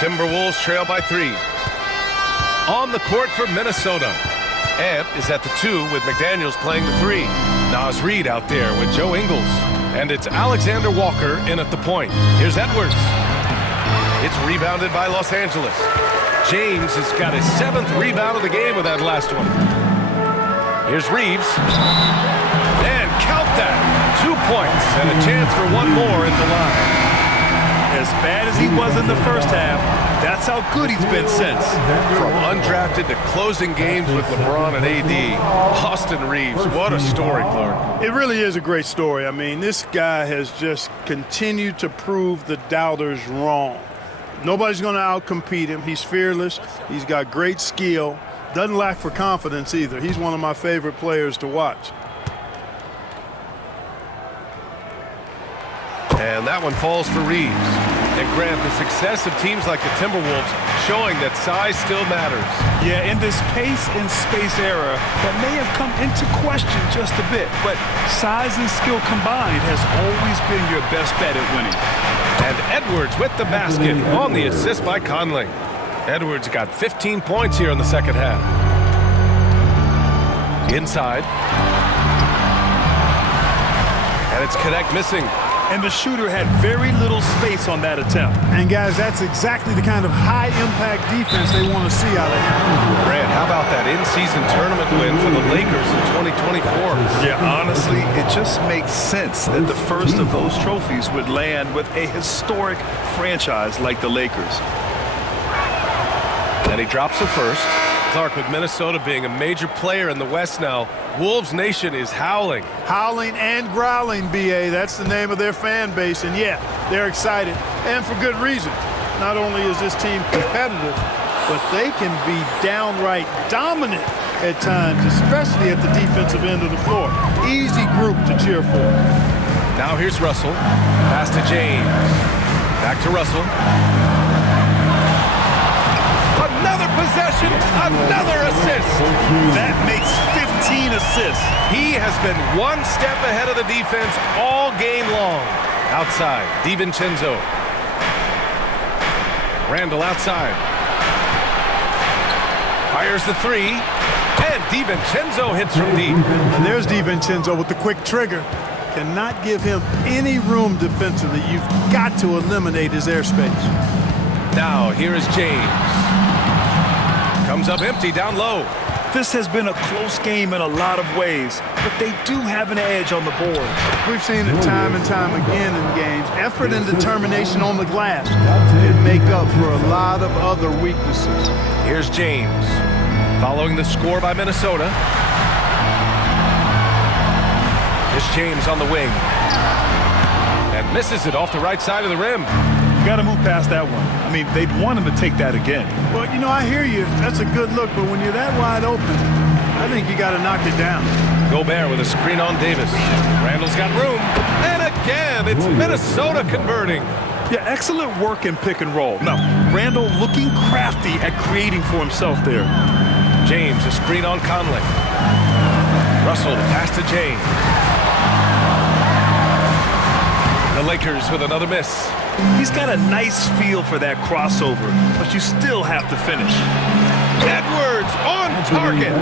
Timberwolves trail by 3. On the court for Minnesota. Ant is at the 2 with McDaniels playing the 3. Naz Reid out there with Joe Ingles. And it's Alexander Walker in at the point. Here's Edwards. It's rebounded by Los Angeles. James has got his 7th rebound of the game with that last one. Here's Reaves. And count that. 2 points and a chance for one more in the line. As bad as he was in the first half, that's how good he's been since. From undrafted to closing games with LeBron and AD, Austin Reaves, what a story, Clark. It really is a great story. I mean, this guy has just continued to prove the doubters wrong. Nobody's going to outcompete him. He's fearless. He's got great skill. Doesn't lack for confidence either. He's one of my favorite players to watch. And that one falls for Reaves. And Grant, the success of teams like the Timberwolves showing that size still matters. Yeah, in this pace and space era, that may have come into question just a bit, but size and skill combined has always been your best bet at winning. And Edwards with the basket on the assist by Conley. Edwards got 15 points here in the second half. Inside. And it's Knecht missing. And the shooter had very little space on that attempt. And guys, that's exactly the kind of high-impact defense they want to see out of him. Grant, how about that in-season tournament win for the Lakers in 2024? Yeah, honestly, it just makes sense that the first of those trophies would land with a historic franchise like the Lakers. And he drops the first. Clark, with Minnesota being a major player in the West now, Wolves Nation is howling. Howling and growling, B.A. That's the name of their fan base. And, yeah, they're excited, and for good reason. Not only is this team competitive, but they can be downright dominant at times, especially at the defensive end of the floor. Easy group to cheer for. Now here's Russell. Pass to James. Back to Russell. Another possession, another assist. That makes 15 assists. He has been one step ahead of the defense all game long. Outside, DiVincenzo. Randle outside. Fires the 3. And DiVincenzo hits from deep. And there's DiVincenzo with the quick trigger. Cannot give him any room defensively. You've got to eliminate his airspace. Now, here is James. Comes up empty down low. This has been a close game in a lot of ways, but they do have an edge on the board. We've seen it time and time again in games. Effort and determination on the glass can make up for a lot of other weaknesses. Here's James. Following the score by Minnesota. Here's James on the wing. And misses it off the right side of the rim. You got to move past that one. I mean, they'd want him to take that again. Well, you know, I hear you. That's a good look, but when you're that wide open, I think you got to knock it down. Gobert with a screen on Davis. Randle's got room. And again, it's Minnesota converting. Yeah, excellent work in pick and roll. Now, Randle looking crafty at creating for himself there. James, a screen on Conley. Russell, pass to James. The Lakers with another miss. He's got a nice feel for that crossover, but you still have to finish. Edwards on target.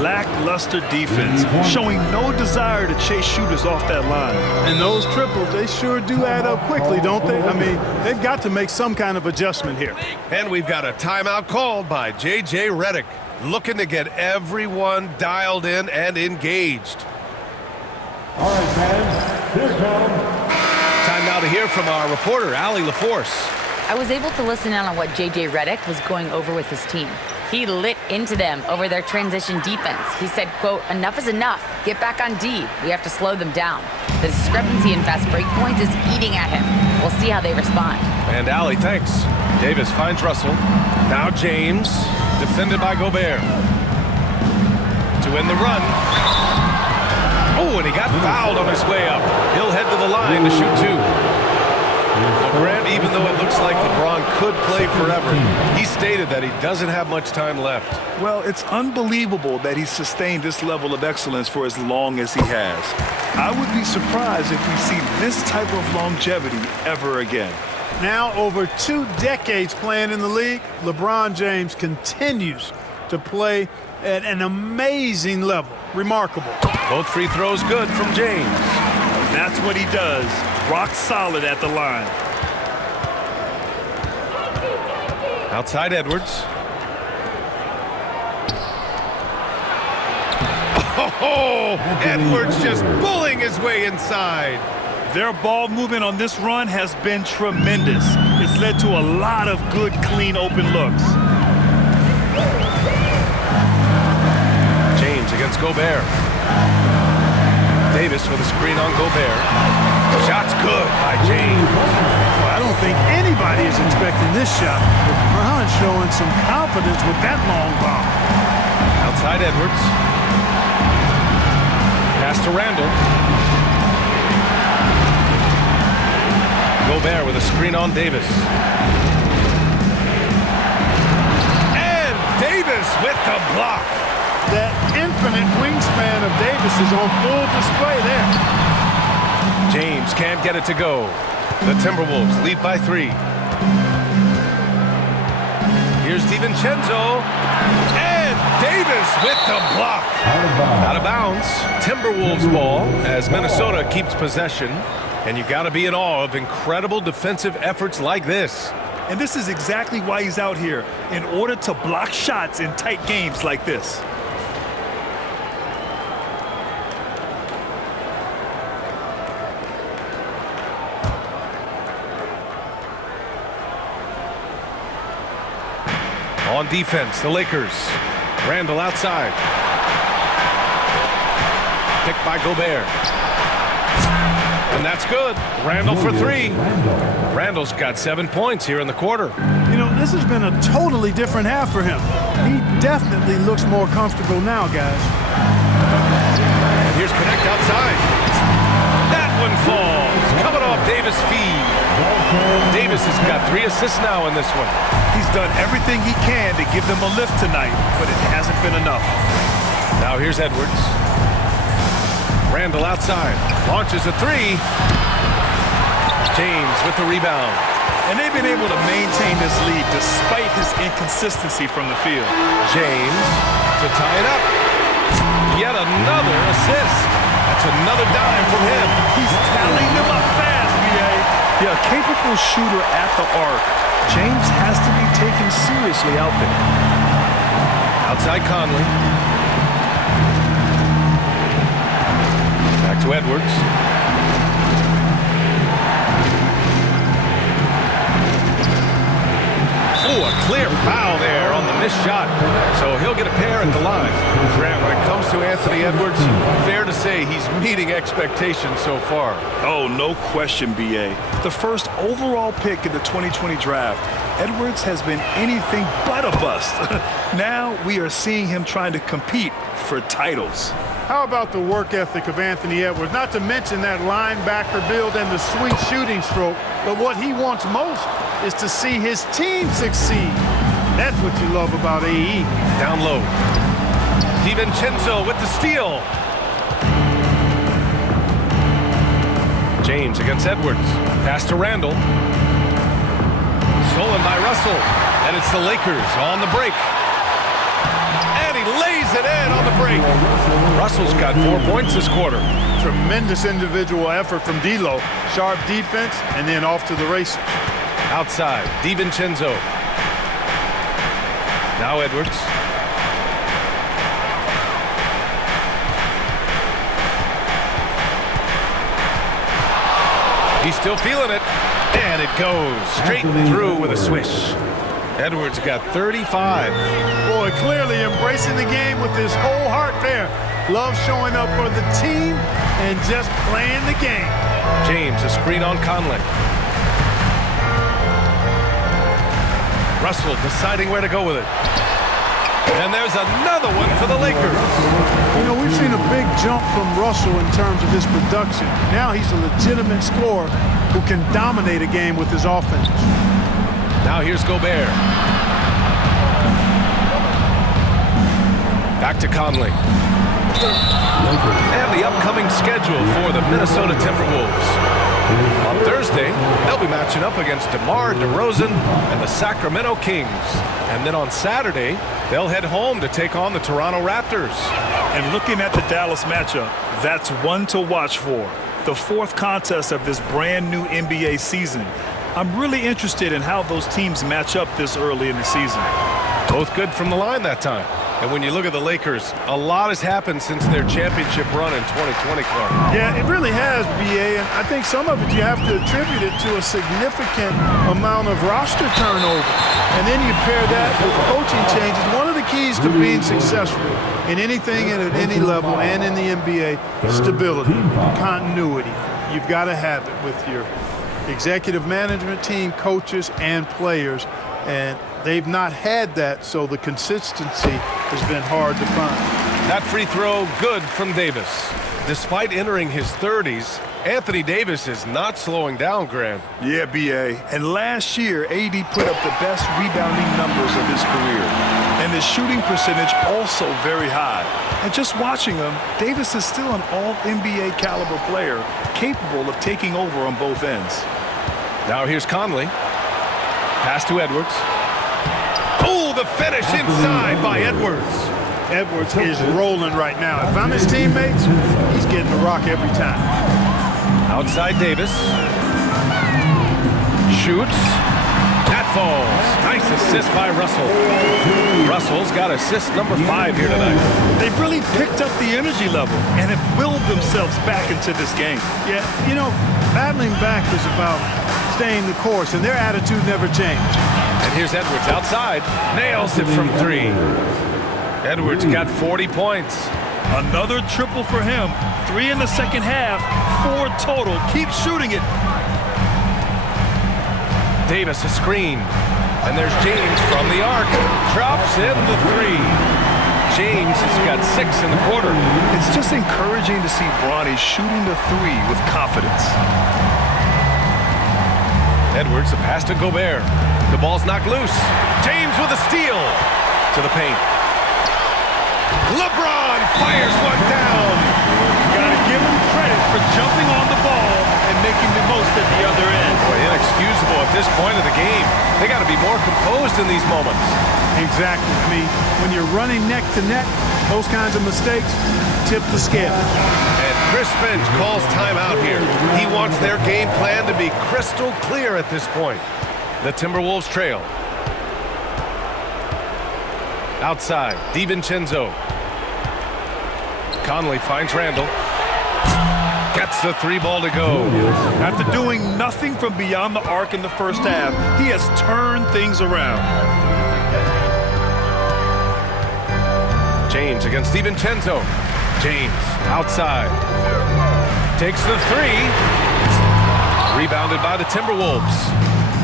Lackluster defense, showing no desire to chase shooters off that line. And those triples, they sure do add up quickly, don't they? I mean, they've got to make some kind of adjustment here. And we've got a timeout called by J.J. Redick, looking to get everyone dialed in and engaged. All right, fans, here comes. Time now to hear from our reporter, Allie LaForce. I was able to listen in on what J.J. Redick was going over with his team. He lit into them over their transition defense. He said, quote, "Enough is enough. Get back on D. We have to slow them down. The discrepancy in fast break points is eating at him. We'll see how they respond." And Allie, thanks. Davis finds Russell. Now James, defended by Gobert. To win the run. Oh, and he got fouled on his way up. He'll head to the line to shoot 2. Well, Grant, even though it looks like LeBron could play forever, he stated that he doesn't have much time left. Well, it's unbelievable that he's sustained this level of excellence for as long as he has. I would be surprised if we see this type of longevity ever again. Now over 2 decades playing in the league, LeBron James continues to play at an amazing level. Remarkable. Both free throws good from James. That's what he does. Rock solid at the line. Outside Edwards. Oh, Edwards just bullying his way inside. Their ball movement on this run has been tremendous. It's led to a lot of good, clean, open looks. James against Gobert. Davis with a screen on Gobert. Shot's good by James. Well, I don't think anybody is expecting this shot. LeBron showing some confidence with that long bomb. Outside Edwards. Pass to Randle. Gobert with a screen on Davis. And Davis with the block. That infinite wingspan of Davis is on full display there. James can't get it to go. The Timberwolves lead by 3. Here's DiVincenzo. And Davis with the block. Out of bounds. Timberwolves ball as Minnesota keeps possession. And you got to be in awe of incredible defensive efforts like this. And this is exactly why he's out here, in order to block shots in tight games like this. On defense, the Lakers. Randle outside. Picked by Gobert. And that's good. Randle for 3. Randle's got 7 points here in the quarter. You know, this has been a totally different half for him. He definitely looks more comfortable now, guys. And here's Knecht outside. That one falls. Coming off Davis' feed. Davis has got 3 assists now in this one. He's done everything he can to give them a lift tonight, but it hasn't been enough. Now here's Edwards. Randle outside. Launches a 3. James with the rebound. And they've been able to maintain this lead despite his inconsistency from the field. James to tie it up. Yet another assist. That's another dime from him. He's tallying them up fast, B.A. Yeah, a capable shooter at the arc. James has to be taken seriously out there. Outside Conley. Back to Edwards. Oh, a clear foul there on the missed shot. So he'll get a pair at the line. Grant, when it comes to Anthony Edwards, fair to say he's meeting expectations so far. Oh, no question, B.A. The first overall pick in the 2020 draft, Edwards has been anything but a bust. Now we are seeing him trying to compete for titles. How about the work ethic of Anthony Edwards? Not to mention that linebacker build and the sweet shooting stroke, but what he wants most is to see his team succeed. That's what you love about AE. Down low. DiVincenzo with the steal. James against Edwards. Pass to Randle. Stolen by Russell. And it's the Lakers on the break. And he lays it in on the break. Russell's got 4 points this quarter. Tremendous individual effort from D'Lo. Sharp defense, and then off to the races. Outside, DiVincenzo. Now Edwards. He's still feeling it. And it goes straight through with a swish. Edwards got 35. Boy, clearly embracing the game with his whole heart there. Love showing up for the team and just playing the game. James, a screen on Conley. Russell deciding where to go with it. And there's another one for the Lakers. You know, we've seen a big jump from Russell in terms of his production. Now he's a legitimate scorer who can dominate a game with his offense. Now here's Gobert. Back to Conley. And the upcoming schedule for the Minnesota Timberwolves. On Thursday, Thursday, they'll be matching up against DeMar DeRozan and the Sacramento Kings. And then on Saturday, they'll head home to take on the Toronto Raptors. And looking at the Dallas matchup, that's one to watch for. The fourth contest of this brand new NBA season. I'm really interested in how those teams match up this early in the season. Both good from the line that time. And when you look at the Lakers, a lot has happened since their championship run in 2020, Clark. Yeah, it really has, BA, and I think some of it you have to attribute it to a significant amount of roster turnover. And then you pair that with coaching changes. One of the keys to being successful in anything and at any level and in the NBA, stability, continuity. You've got to have it with your executive management team, coaches, and players. And they've not had that, so the consistency has been hard to find. That free throw good from Davis. Despite entering his 30s, Anthony Davis is not slowing down, Graham. Yeah, B.A. And last year, AD put up the best rebounding numbers of his career. And his shooting percentage also very high. And just watching him, Davis is still an all-NBA caliber player, capable of taking over on both ends. Now here's Conley. Pass to Edwards. Oh, the finish inside by Edwards. Edwards is rolling right now. If I'm his teammates, he's getting the rock every time. Outside Davis. Shoots. That falls. Nice assist by Russell. Russell's got assist number 5 here tonight. They've really picked up the energy level and have willed themselves back into this game. Yeah, you know, battling back is about staying the course, and their attitude never changed. And here's Edwards outside. Nails it from 3. Edwards got 40 points. Another triple for him. 3 in the second half, 4 total. Keep shooting it. Davis a screen. And there's James from the arc. Drops in the 3. James has got 6 in the quarter. It's just encouraging to see Bronny shooting the 3 with confidence. Edwards, the pass to Gobert. The ball's knocked loose. James with a steal to the paint. LeBron fires one down. Gotta give him credit for jumping on the ball and making the most at the other end. Boy, inexcusable at this point of the game. They got to be more composed in these moments. Exactly. I mean, when you're running neck to neck, those kinds of mistakes tip the scale. And Chris Finch calls timeout here. He wants their game plan to be crystal clear at this point. The Timberwolves trail. Outside, DiVincenzo. Conley finds Randle. Gets the 3 ball to go. After doing nothing from beyond the arc in the first half, he has turned things around. James against DiVincenzo. James outside. Takes the 3. Rebounded by the Timberwolves.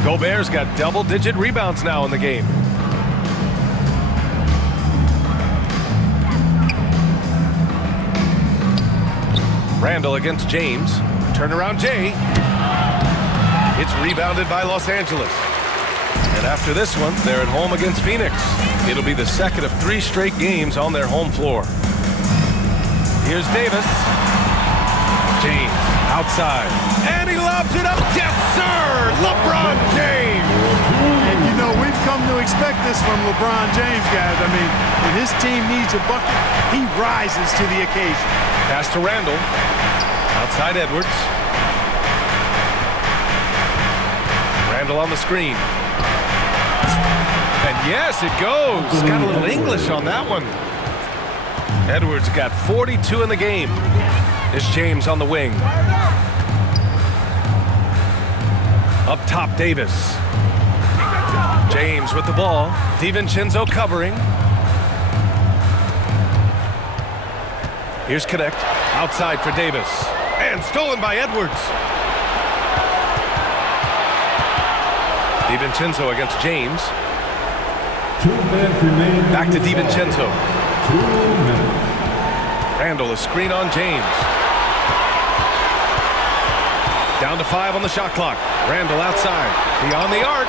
Gobert's got double-digit rebounds now in the game. Randle against James. Turnaround Jay. It's rebounded by Los Angeles. And after this one, they're at home against Phoenix. It'll be the second of 3 straight games on their home floor. Here's Davis. James outside. And he lobs it up. Yes, sir! LeBron James! And, you know, we've come to expect this from LeBron James, guys. I mean, when his team needs a bucket, he rises to the occasion. Pass to Randle. Outside Edwards. Randle on the screen. And yes, it goes. Got a little English on that one. Edwards got 42 in the game. It's James on the wing. Up top, Davis. James with the ball. DiVincenzo covering. Here's Knecht. Outside for Davis. And stolen by Edwards. DiVincenzo against James. 2 minutes remaining. Back to DiVincenzo. 2 minutes. Randle, a screen on James. Down to 5 on the shot clock. Randle outside. Beyond the arc.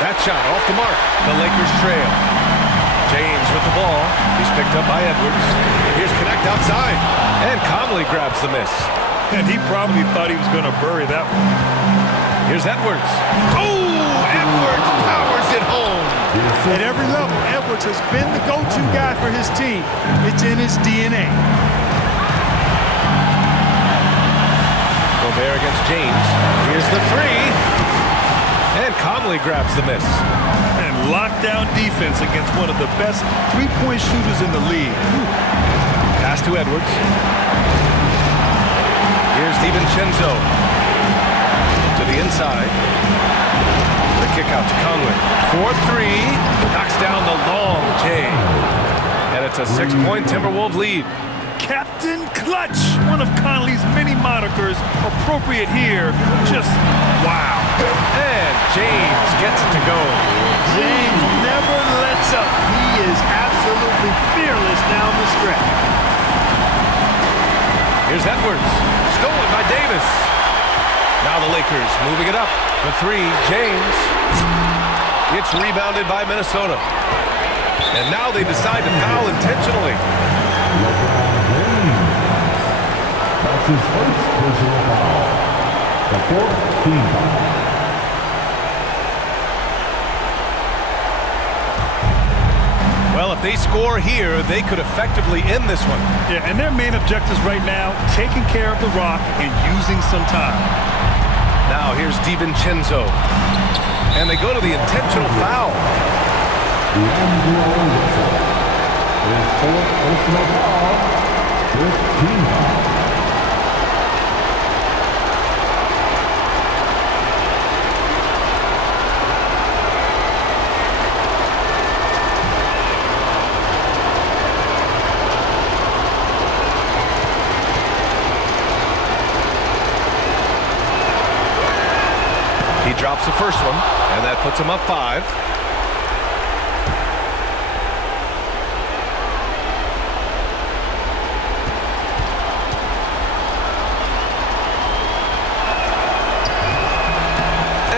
That shot off the mark. The Lakers trail. James with the ball. He's picked up by Edwards. And here's Knecht outside. And Conley grabs the miss. And he probably thought he was going to bury that one. Here's Edwards. Oh, Edwards powers it home. At every level, Edwards has been the go-to guy for his team. It's in his DNA. Gobert against James. Here's the three. And Conley grabs the miss. And lockdown defense against one of the best three-point shooters in the league. Pass to Edwards. Here's DiVincenzo. To the inside. The kick out to Conley. 4-3. Knocks down the long J. And it's a 6-point Timberwolves lead. Captain Clutch, one of Conley's many monikers, appropriate here. Just wow. And James gets it to go. James never lets up. He is absolutely fearless down the stretch. Here's Edwards. Stolen by Davis. Now the Lakers moving it up. For three, James. It's rebounded by Minnesota. And now they decide to foul intentionally. That's his first personal foul. The fourth team foul. Well, if they score here, they could effectively end this one. Yeah, and their main objectives right now, taking care of the rock and using some time. Now here's DiVincenzo. And they go to the intentional foul. His fourth personal foul. Fifth team foul. He drops the first one, and that puts him up 5.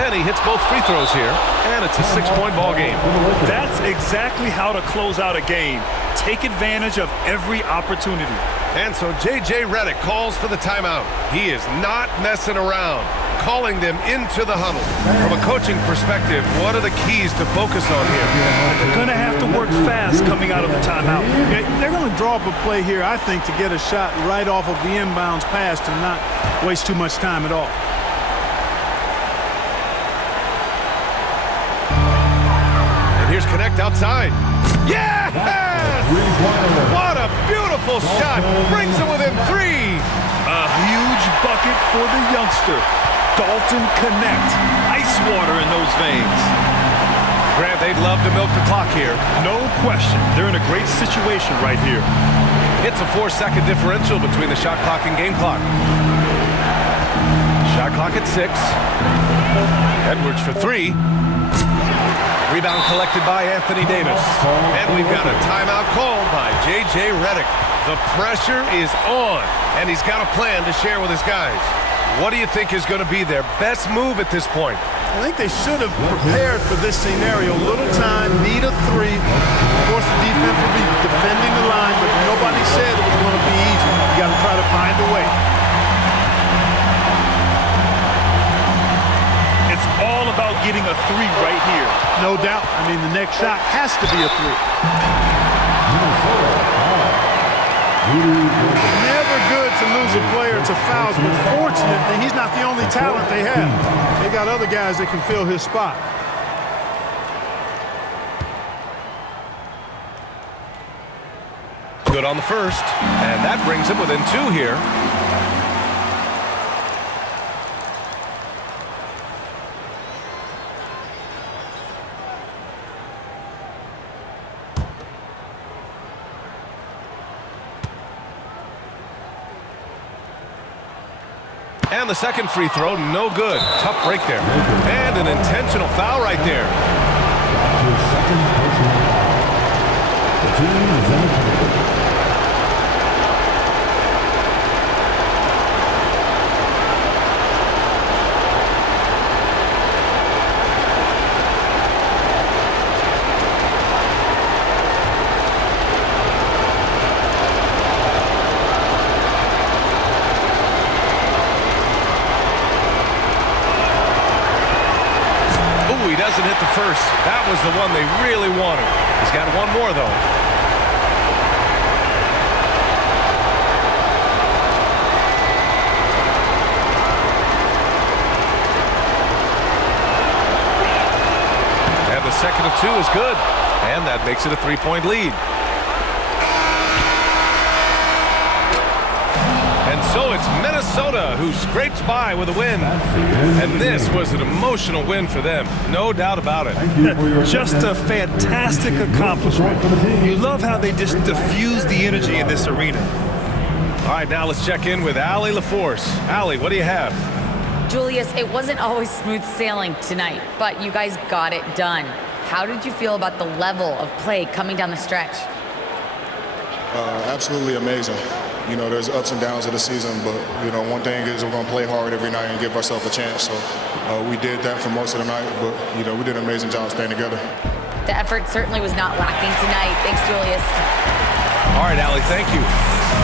And he hits both free throws here, and it's a 6-point ball game. That's exactly how to close out a game. Take advantage of every opportunity. And so J.J. Redick calls for the timeout. He is not messing around, calling them into the huddle. From a coaching perspective, what are the keys to focus on here? They're going to have to work fast coming out of the timeout. Yeah, they're going to draw up a play here, I think, to get a shot right off of the inbounds pass and not waste too much time at all. And here's Knecht outside. Yes! What a beautiful shot. Brings him within 3. A huge bucket for the youngster. Dalton Knecht. Ice water in those veins. Grant, they'd love to milk the clock here. No question. They're in a great situation right here. It's a 4-second differential between the shot clock and game clock. Shot clock at 6. Edwards for 3. Rebound collected by Anthony Davis. And we've got a timeout called by J.J. Redick. The pressure is on, and he's got a plan to share with his guys. What do you think is going to be their best move at this point? I think they should have prepared for this scenario. Little time, need a 3. Of course, the defense will be defending the line, but nobody said it was going to be easy. You got to try to find a way. It's all about getting a 3 right here. No doubt. I mean, the next shot has to be a 3. Never good to lose a player to fouls, but fortunately, he's not the only talent they have. They got other guys that can fill his spot. Good on the first, and that brings him within 2 here. And the second free throw, no good. Tough break there. And an intentional foul right there. That's his second personal foul. The team is in the penalty. doesn't hit the first. That was the one they really wanted. He's got one more, though. And the second of 2 is good. And that makes it a 3-point lead. And so it's Minnesota who scrapes by with a win. And this was an emotional win for them. No doubt about it. Just a fantastic accomplishment. You love how they just diffuse the energy in this arena. All right, now let's check in with Allie LaForce. Allie, what do you have? Julius, it wasn't always smooth sailing tonight, but you guys got it done. How did you feel about the level of play coming down the stretch? Absolutely amazing. You know, there's ups and downs of the season, but, you know, one thing is we're going to play hard every night and give ourselves a chance. So we did that for most of the night, but, you know, we did an amazing job staying together. The effort certainly was not lacking tonight. Thanks, Julius. All right, Allie, thank you.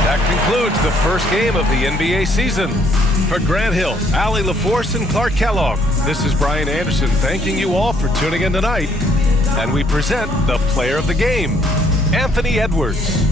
That concludes the first game of the NBA season. For Grant Hill, Allie LaForce, and Clark Kellogg, this is Brian Anderson thanking you all for tuning in tonight. And we present the player of the game, Anthony Edwards.